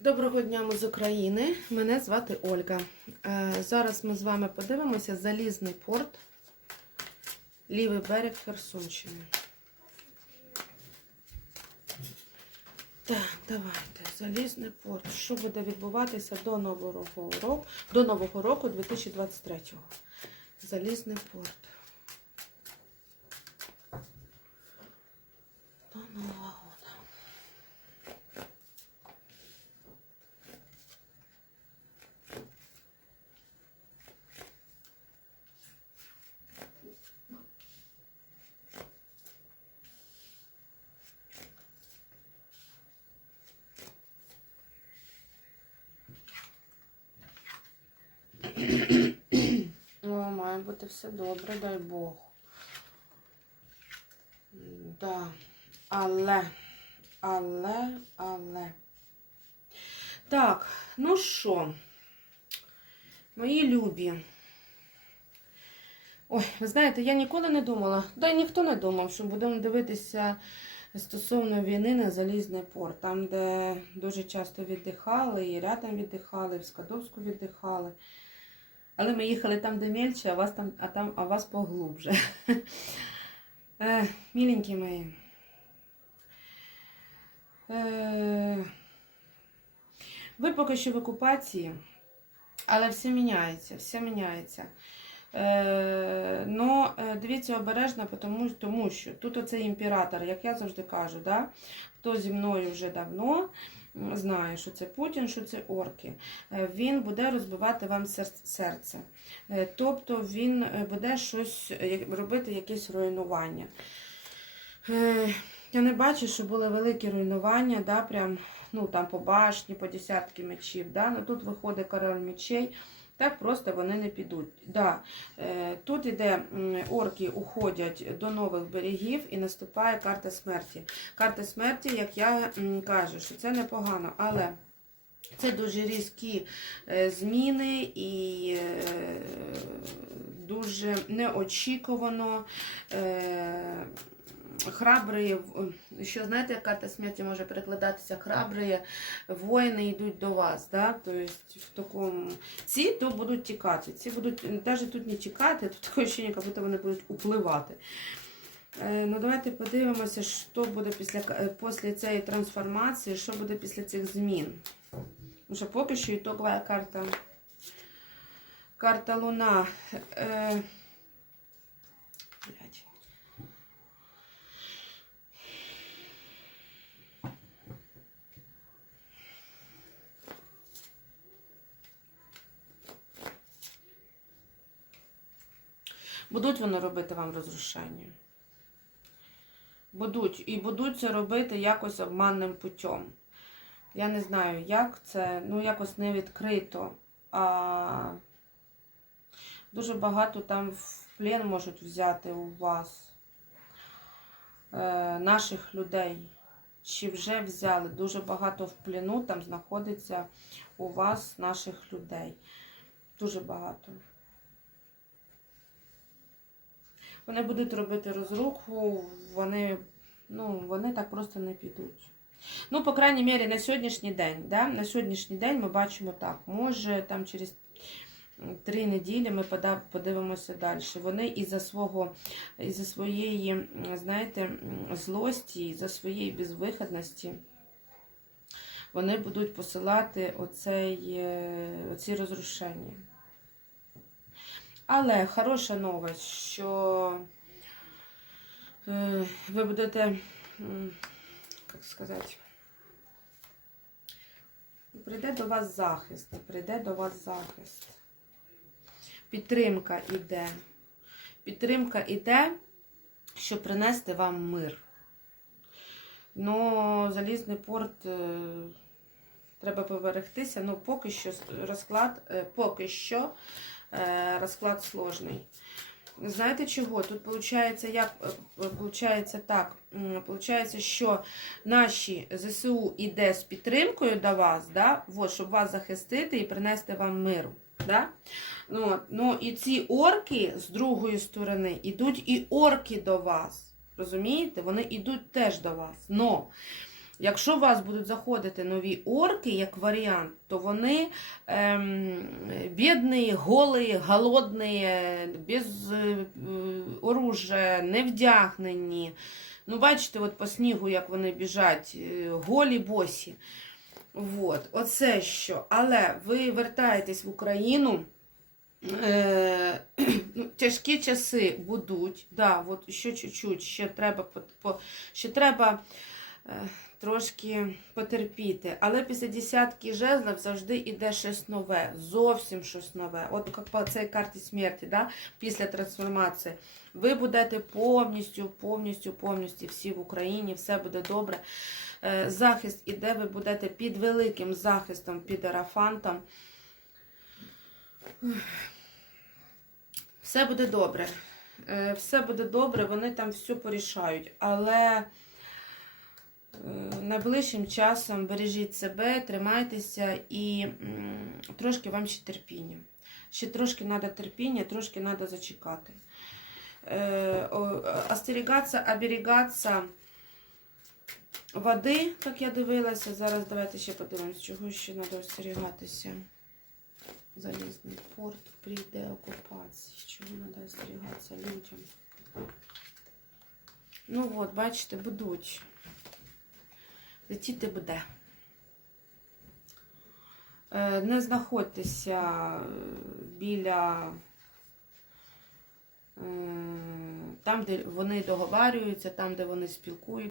Доброго дня ми з України. Мене звати Ольга. Е, Зараз ми з вами подивимося Залізний порт, лівий берег Херсонщини. Так, давайте. Залізний порт. Що буде відбуватися до Нового року, до Нового року 2023-го? Залізний порт. До Нового року. О, має бути все добре, дай Бог. Да. Але, але, але. Так, ну що, мої любі. Ой, ви знаєте, я ніколи не думала, да й ніхто не думав, що будемо дивитися стосовно війни на Залізний порт, там, де дуже часто віддихали, і рядом віддихали, і в Скадовську віддихали. Але ми їхали там, де мельче, а вас там, а там, а вас поглубже. Е, міленькі мої. Е, ви поки що в окупації, але все міняється, все міняється. Е, е, дивіться обережно, тому, тому що тут оцей імператор, як я завжди кажу, да? хто зі мною вже давно знає, що це Путін, що це орки. Е, Він буде розбивати вам серце. Е, Тобто він е, буде щось робити, якесь руйнування. Я не бачу, що були великі руйнування, да, прям, ну, там по башні, по десятки мечів. Да? Ну, тут виходить король мечей. Так просто вони не підуть. Да. Е, Тут іде орки уходять до нових берегів і наступає карта смерті. Карта смерті, як я кажу, що це непогано, але це дуже різкі е, зміни і е, дуже неочікувано. Е, Храбрі, що знаєте, карта смерті може перекладатися храбрі, воїни йдуть до вас. Да? Тобто в такому ці то будуть тікати. Ці будуть навіть тут не тікати, тут таке ощущення, як будто вони будуть upливати. Е, Ну, давайте подивимося, що буде після, е, після цієї трансформації, що буде після цих змін. Тому що поки що ітогова карта. Карта Луна. Е, блядь. Будуть вони робити вам розрушення. Будуть. І будуть це робити якось обманним путем. Я не знаю, як це, ну якось не відкрито. А дуже багато там в плен можуть взяти у вас е, наших людей. Чи вже взяли? Дуже багато в плену там знаходиться у вас наших людей. Дуже багато. Вони будуть робити розруху, вони, ну, вони так просто не підуть. Ну, по крайній мірі, на сьогоднішній день, да? на сьогоднішній день ми бачимо так. Може, там через три неділі ми подивимося далі. Вони із-за свого, із-за своєї, знаєте, злості, із-за своєї безвиходності, вони будуть посилати оцей, е, оці розрушення. Але хороша новость, що е, ви будете, як сказати, прийде до вас захист, прийде до вас захист. Підтримка іде. Підтримка іде, щоб принести вам мир. Ну, залізний порт е, треба поберегтися. Ну, поки що розклад, е, поки що е, розклад сложний. Знаєте чого? Тут виходить, як виходить так. м, що наші ЗСУ іде з підтримкою до вас, да? вот, щоб вас захистити і принести вам миру. Да? Ну, ну і ці орки з другої сторони ідуть і орки до вас. Розумієте? Вони йдуть теж до вас. Но Якщо у вас будуть заходити нові орки, як варіант, то вони ем, бідні, голі, голодні, без е, оружия, не. Ну, бачите, от по снігу, як вони біжать, е, голі босі. Вот, оце що. Але ви вертаєтесь в Україну. Е, ну, тяжкі часи будуть. Да, от ще чуть-чуть, ще треба, по, ще треба е, трошки потерпіти. Але після десятки жезлів завжди йде щось нове, зовсім щось нове. От як по цій карті смерті, да, після трансформації. Ви будете повністю, повністю, повністю всі в Україні, все буде добре. Е, Захист іде, ви будете під великим захистом, під арафантом. Все буде добре. Е, Все буде добре, вони там все порішають. Але е, найближчим часом бережіть себе, тримайтеся і трошки вам ще терпіння. Ще трошки треба терпіння, трошки треба зачекати. Е, Остерігатися, оберігатися води, як я дивилася. Зараз давайте ще подивимось, чого ще треба остерігатися. Залізний порт прийде окупації. Чого треба остерігатися людям? Ну от, бачите, будуть. Летіти буде. Е, Не знаходьтеся е, біля е, там, де вони договарюються, там, де вони спілкуються.